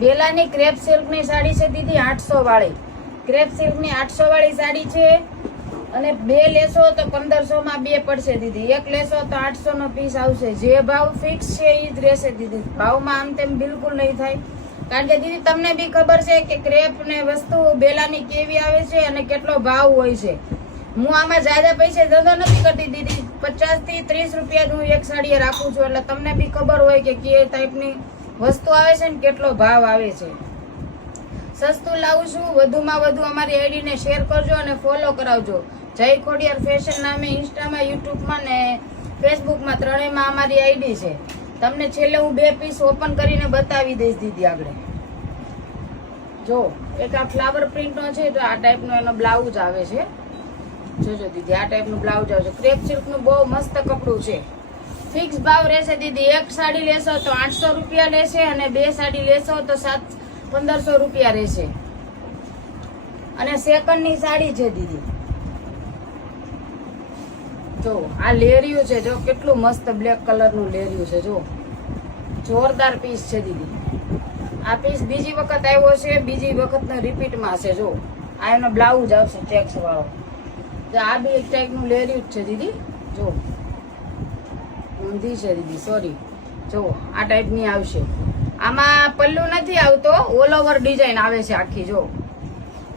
બેલાની crepe સિલ્કની sari છે દીદી 800 વાળી. Crepe સિલ્કની 800 વાળી સાડી છે અને બે લેશો તો 1500 માં બે પડશે દીદી. એક લેશો તો 800 નો પીસ આવશે. જે ભાવ ફિક્સ છે એ જ રહેશે દીદી. ભાવમાં આમ તેમ બિલકુલ નહીં થાય. કારણ કે દીદી તમને બી ખબર છે કે ક્રેપ ને વસ્તુ બેલાની કેવી આવે છે અને કેટલો ભાવ હોય છે. હું આમાં જ્યાદા પૈસે ધંધો નથી કરતી દીદી. 50 થી 30 રૂપિયા હું એક સાડીએ રાખું છું. એટલે તમને બી ખબર હોય કે કે ટાઈપની વસ્તુ આવે છે ને કેટલો ભાવ આવે છે. સસ્તું લાવું છું. વધુમાં વધુ અમારી આઈડીને શેર કરજો અને ફોલો કરાવજો. જય ખોડિયાર ફેશન નામે ઇન્સ્ટામાં, યુટ્યુબમાં ને ફેસબુકમાં ત્રણેયમાં અમારી આઈડી છે. તમને છેલ્લે હું બે પીસ ઓપન કરીને બતાવી દઈશ દીદી. આગળ જો એક આ ફ્લાવર પ્રિન્ટ નો છે તો આ ટાઈપનો એનો બ્લાઉઝ આવે છે. જોજો દીદી આ ટાઈપનું બ્લાઉઝ આવે છે. ક્રેપ સિલ્કનું બહુ મસ્ત કપડું છે. ફિક્સ ભાવ રહેશે દીદી. એક સાડી લેશો તો 800 રૂપિયા લેશે અને બે સાડી લેશો તો 1500 રૂપિયા રહેશે. અને સેકન્ડની સાડી છે દીદી. જો આ લેરિયું છે. જો કેટલું મસ્ત બ્લેક કલરનું લેરિયું છે. જો જોરદાર પીસ છે દીદી. આ પીસ બીજી વખત આવ્યો છે. બીજી વખતનો રિપીટમાં છે. જો આ એનો બ્લાઉઝ આવશે ચેક્સ વાળો. જો આ બી એક ટાઈપનું લેરિયું જ છે દીદી. જો ઊંધી છે દીદી, સોરી. જો આ ટાઈપની આવશે. આમાં પલ્લુ નથી આવતો, ઓલ ઓવર ડિઝાઇન આવે છે આખી. જો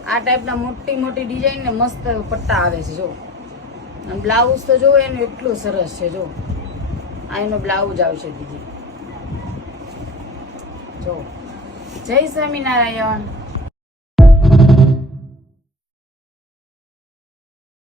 આ ટાઈપના મોટી મોટી ડિઝાઇન ને મસ્ત પટ્ટા આવે છે. જો અને બ્લાઉઝ તો જો એનું એટલું સરસ છે. જો આ એનો બ્લાઉઝ આવશે દીદી. જો જય સ્વામિનારાયણ.